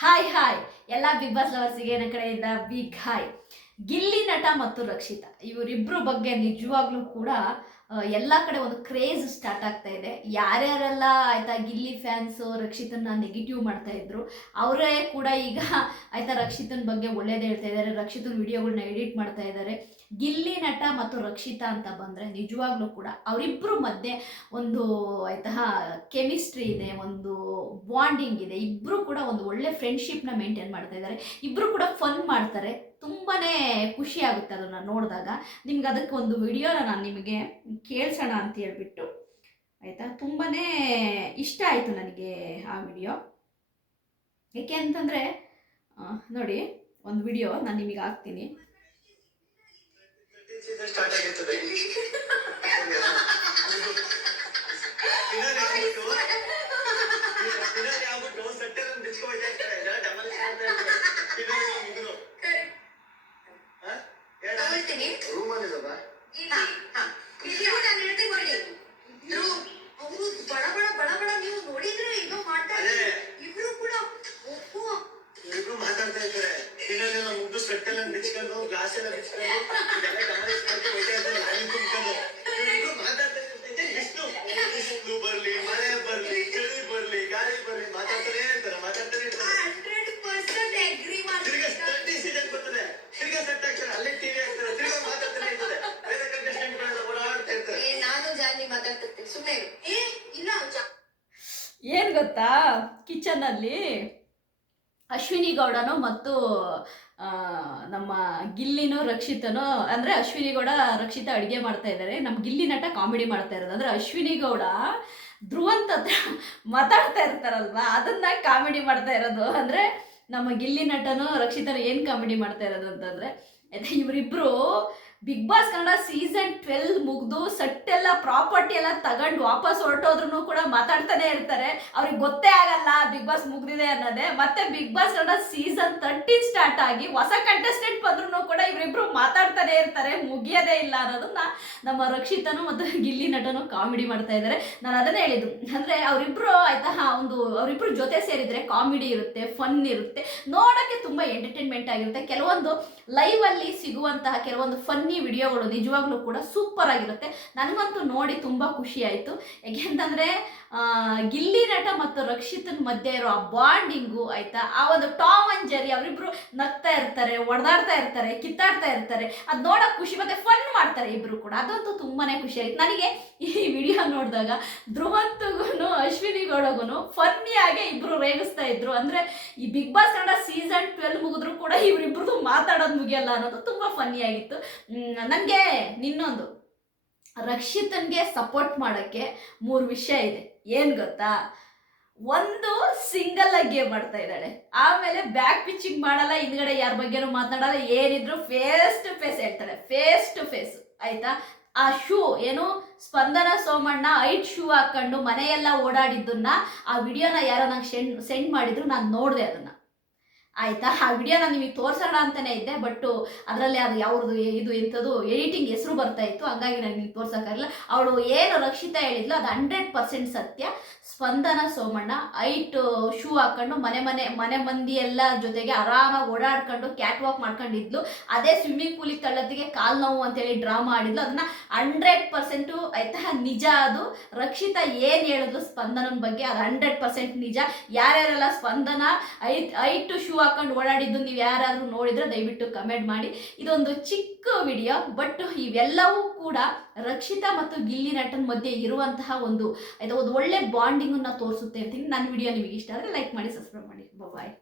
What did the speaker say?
Hi hi ಎಲ್ಲ big boss ಲವರ್ಸಿಗೆ ನನ್ನ ಕಡೆಯಿಂದ ಬಿಗ್ ಹಾಯ್. ಗಿಲ್ಲಿ ನಟ ಮತ್ತು ರಕ್ಷಿತಾ ಇವರಿಬ್ಬರು ಬಗ್ಗೆ ನಿಜವಾಗ್ಲೂ ಕೂಡ ಎಲ್ಲ ಕಡೆ ಒಂದು ಕ್ರೇಜ್ ಸ್ಟಾರ್ಟ್ ಆಗ್ತಾ ಇದೆ. ಯಾರ್ಯಾರೆಲ್ಲ ಆಯ್ತಾ ಗಿಲ್ಲಿ ಫ್ಯಾನ್ಸು ರಕ್ಷಿತನ ನೆಗೆಟಿವ್ ಮಾಡ್ತಾ ಇದ್ರು ಅವರೇ ಕೂಡ ಈಗ ಆಯ್ತಾ ರಕ್ಷಿತನ ಬಗ್ಗೆ ಒಳ್ಳೇದು ಹೇಳ್ತಾ ಇದ್ದಾರೆ. ರಕ್ಷಿತನ ವಿಡಿಯೋಗಳನ್ನ ಎಡಿಟ್ ಮಾಡ್ತಾ ಇದ್ದಾರೆ. ಗಿಲ್ಲಿ ನಟ ಮತ್ತು ರಕ್ಷಿತಾ ಅಂತ ಬಂದರೆ ನಿಜವಾಗ್ಲೂ ಕೂಡ ಅವರಿಬ್ಬರು ಮಧ್ಯೆ ಒಂದು ಆಯ್ತಾ ಕೆಮಿಸ್ಟ್ರಿ ಇದೆ, ಒಂದು ಬಾಂಡಿಂಗ್ ಇದೆ. ಇಬ್ಬರು ಕೂಡ ಒಂದು ಒಳ್ಳೆ ಫ್ರೆಂಡ್ಶಿಪ್ನ ಮೇಂಟೈನ್ ಮಾಡ್ತಾ ಇದ್ದಾರೆ. ಇಬ್ಬರು ಕೂಡ ಫನ್ ಮಾಡ್ತಾರೆ. ತುಂಬಾ ಖುಷಿ ಆಗುತ್ತೆ ಅದನ್ನು ನೋಡಿದಾಗ. ನಿಮ್ಗೆ ಅದಕ್ಕೆ ಒಂದು ವಿಡಿಯೋನ ನಾನು ನಿಮಗೆ ಕೇಳಿಸೋಣ ಅಂತ ಹೇಳ್ಬಿಟ್ಟು ಆಯಿತಾ, ತುಂಬಾ ಇಷ್ಟ ಆಯಿತು ನನಗೆ ಆ ವಿಡಿಯೋ. ಏಕೆ ಅಂತಂದರೆ ನೋಡಿ, ಒಂದು ವಿಡಿಯೋ ನಾನು ನಿಮಗೆ ಹಾಕ್ತೀನಿ. ಏನು ಗೊತ್ತಾ, ಕಿಚನಲ್ಲಿ ಅಶ್ವಿನಿ ಗೌಡನು ಮತ್ತು ನಮ್ಮ ಗಿಲ್ಲಿನೋ ರಕ್ಷಿತನೋ, ಅಂದರೆ ಅಶ್ವಿನಿ ಗೌಡ ರಕ್ಷಿತ ಅಡುಗೆ ಮಾಡ್ತಾ ಇದ್ದಾರೆ. ನಮ್ಮ ಗಿಲ್ಲಿ ನಟ ಕಾಮಿಡಿ ಮಾಡ್ತಾ ಇರೋದು. ಅಂದರೆ ಅಶ್ವಿನಿ ಗೌಡ ಧ್ರುವಂತ ಹತ್ರ ಮಾತಾಡ್ತಾ ಇರ್ತಾರಲ್ವ, ಅದನ್ನ ಕಾಮಿಡಿ ಮಾಡ್ತಾ ಇರೋದು. ಅಂದರೆ ನಮ್ಮ ಗಿಲ್ಲಿ ನಟನು ರಕ್ಷಿತನು ಏನು ಕಾಮಿಡಿ ಮಾಡ್ತಾ ಇರೋದು ಅಂತಂದರೆ, ಇವರಿಬ್ಬರು ಬಿಗ್ ಬಾಸ್ ಕನ್ನಡ ಸೀಸನ್ 12 ಮುಗಿದು ಸಟ್ಟೆಲ್ಲ ಪ್ರಾಪರ್ಟಿ ಎಲ್ಲ ತಗೊಂಡು ವಾಪಸ್ ಹೊರಟೋದ್ರೂ ಕೂಡ ಮಾತಾಡ್ತಾನೆ ಇರ್ತಾರೆ. ಅವ್ರಿಗೆ ಗೊತ್ತೇ ಆಗಲ್ಲ ಬಿಗ್ ಬಾಸ್ ಮುಗ್ದಿದೆ ಅನ್ನೋದೇ. ಮತ್ತೆ Bigg Boss Kannada season 13 start ಆಗಿ ಹೊಸ ಕಂಟೆಸ್ಟೆಂಟ್ ಬಂದ್ರೂ ಕೂಡ ಇವರಿಬ್ರು ಮಾತಾಡ್ತಾನೆ ಇರ್ತಾರೆ, ಮುಗಿಯೋದೇ ಇಲ್ಲ ಅನ್ನೋದನ್ನ ನಮ್ಮ ರಕ್ಷಿತನು ಮತ್ತು ಗಿಲ್ಲಿ ನಟನು ಕಾಮಿಡಿ ಮಾಡ್ತಾ ಇದ್ದಾರೆ. ನಾನು ಅದನ್ನೇ ಹೇಳಿದ್ದು, ಅಂದರೆ ಅವರಿಬ್ರು ಆಯ್ತಾ ಅವರಿಬ್ರು ಜೊತೆ ಸೇರಿದ್ರೆ ಕಾಮಿಡಿ ಇರುತ್ತೆ, ಫನ್ ಇರುತ್ತೆ, ನೋಡೋಕ್ಕೆ ತುಂಬ ಎಂಟರ್ಟೈನ್ಮೆಂಟ್ ಆಗಿರುತ್ತೆ. ಕೆಲವೊಂದು ಲೈವಲ್ಲಿ ಸಿಗುವಂತಹ ಕೆಲವೊಂದು ಫನ್ನಿ ವಿಡಿಯೋಗಳು ನಿಜವಾಗ್ಲೂ ಕೂಡ ಸೂಪರ್ ಆಗಿರುತ್ತೆ. ನನಗಂತೂ ನೋಡಿ ತುಂಬ ಖುಷಿ ಆಯಿತು. ಯಾಕೆಂತಂದರೆ ಗಿಲ್ಲಿ ನಟ ಮತ್ತು ರಕ್ಷಿತನ ಮಧ್ಯೆ ಇರೋ ಆ ಬಾಂಡಿಂಗು ಆಯಿತಾ, ಆ ಒಂದು ಟಾಮ್ ಅಂಡ್ ಜೆರಿ ಅವರಿಬ್ರು ನಗ್ತಾ ಇರ್ತಾರೆ, ಹೊಡೆದಾಡ್ತಾ ಇರ್ತಾರೆ, ಕಿತ್ತಾಡ್ತಾ ಇರ್ತಾರೆ. ಅದು ನೋಡೋಕೆ ಖುಷಿ, ಮತ್ತು ಫನ್ ಮಾಡ್ತಾರೆ ಇಬ್ಬರು ಕೂಡ. ಅದಂತೂ ತುಂಬಾ ಖುಷಿ ಆಯಿತು ನನಗೆ ಈ ವಿಡಿಯೋ ನೋಡಿದಾಗ. ಧ್ರುವಂತಗೂ ಅಶ್ವಿನಿ ಗೌಡಗೂ ಫನ್ನಿಯಾಗೆ ಇಬ್ಬರು ರೇಗಿಸ್ತಾ ಇದ್ರು. ಅಂದರೆ ಈ ಬಿಗ್ ಬಾಸ್ ಕನ್ನಡ ಸೀಸನ್ 12 ಮುಗಿದ್ರು ಕೂಡ ಇವರಿಬ್ರದ್ದು ಮಾತಾಡೋದು ಮುಗಿಯಲ್ಲ ಅನ್ನೋದು ತುಂಬ ಫನ್ನಿಯಾಗಿತ್ತು. ನನಗೆ ಇನ್ನೊಂದು, ರಕ್ಷಿತನ್ಗೆ ಸಪೋರ್ಟ್ ಮಾಡೋಕ್ಕೆ 3 ವಿಷಯ ಇದೆ. ಏನು ಗೊತ್ತಾ, ಒಂದು ಸಿಂಗಲ್ ಆಗಿ ಗೇಮ್ ಮಾಡ್ತಾ ಇದ್ದಾಳೆ, ಆಮೇಲೆ ಬ್ಯಾಕ್ ಪಿಚ್ಚಿಂಗ್ ಮಾಡಲ್ಲ, ಹಿಂದ್ಗಡೆ ಯಾರ ಬಗ್ಗೆನೂ ಮಾತನಾಡಲ್ಲ, ಏನಿದ್ರು ಫೇಸ್ ಟು ಫೇಸ್ ಹೇಳ್ತಾಳೆ, ಫೇಸ್ ಟು ಫೇಸ್ ಆಯ್ತಾ. ಆ ಶೂ ಏನು ಸ್ಪಂದನ ಸೋಮಣ್ಣ 5 ಶೂ ಹಾಕೊಂಡು ಮನೆಯೆಲ್ಲ ಓಡಾಡಿದ್ದನ್ನ ಆ ವಿಡಿಯೋನ ಯಾರೋ ನಂಗೆ ಸೆಂಡ್ ಮಾಡಿದ್ರು, ನಾನು ನೋಡಿದೆ ಅದನ್ನು ಆಯಿತಾ. ಆ ವಿಡಿಯೋನ ನಿಮಗೆ ತೋರಿಸೋಣ ಅಂತಲೇ ಇದ್ದೆ, ಬಟ್ ಅದರಲ್ಲಿ ಅದು ಯಾವ್ದು ಇದು ಎಂಥದ್ದು ಎಡಿಟಿಂಗ್ ಹೆಸರು ಬರ್ತಾ ಇತ್ತು, ಹಂಗಾಗಿ ನಾನು ನಿಮಗೆ ತೋರ್ಸೋಕ್ಕಾಗಲ್ಲ. ಅವಳು ಏನು ರಕ್ಷಿತಾ ಹೇಳಿದ್ಲು ಅದು 100% ಸತ್ಯ. ಸ್ಪಂದನ ಸೋಮಣ್ಣ 8 ಶೂ ಹಾಕೊಂಡು ಮನೆ ಮಂದಿ ಎಲ್ಲ ಜೊತೆಗೆ ಆರಾಮಾಗಿ ಓಡಾಡ್ಕೊಂಡು ಕ್ಯಾಟ್ ವಾಕ್ ಮಾಡ್ಕೊಂಡಿದ್ಲು. ಅದೇ ಸ್ವಿಮ್ಮಿಂಗ್ ಪೂಲಿಗೆ ತಳ್ಳತ್ತಿಗೆ ಕಾಲು ನೋವು ಅಂತೇಳಿ ಡ್ರಾಮಾ ಆಡಿದ್ಲು. ಅದನ್ನು 100% ಆಯ್ತಾ ನಿಜ. ಅದು ರಕ್ಷಿತಾ ಏನು ಹೇಳಿದ್ಲು ಸ್ಪಂದನನ ಬಗ್ಗೆ ಅದು 100% ನಿಜ. ಯಾರ್ಯಾರೆಲ್ಲ ಸ್ಪಂದನ 8 ಶೂ ಹಾಕೊಂಡು ಓಡಾಡಿದ್ದು ನೀವು ಯಾರಾದರೂ ನೋಡಿದ್ರೆ ದಯವಿಟ್ಟು ಕಮೆಂಟ್ ಮಾಡಿ. ಇದೊಂದು ಚಿಕ್ಕ ವಿಡಿಯೋ, ಬಟ್ ಇವೆಲ್ಲವೂ ಕೂಡ ರಕ್ಷಿತಾ ಮತ್ತು ಗಿಲ್ಲಿ ನಟನ ಮಧ್ಯೆ ಇರುವಂತಹ ಒಂದು ಒಳ್ಳೆ ಬಾಂಡಿಂಗನ್ನು ತೋರಿಸುತ್ತೆ ಅಂತೀನಿ. ನನ್ನ ವಿಡಿಯೋ ನಿಮಗೆ ಇಷ್ಟ ಆದರೆ ಲೈಕ್ ಮಾಡಿ, ಸಬ್ಸ್ಕ್ರೈಬ್ ಮಾಡಿ. ಬಾಯ್.